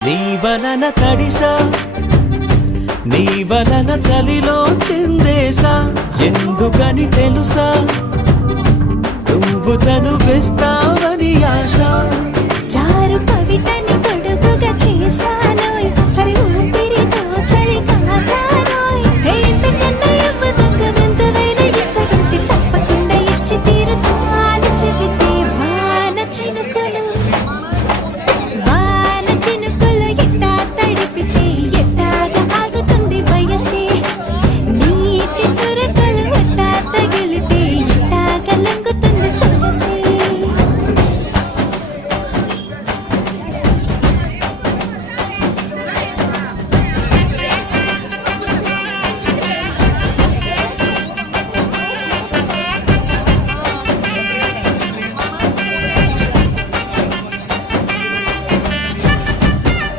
నీ వలన తడిసా నీ వలన చలిలో చిందేసా ఎందుకని తెలుసా నువ్వు చనువిస్తావని ఆశ చారు పవిటని పొడుగుగా చేసా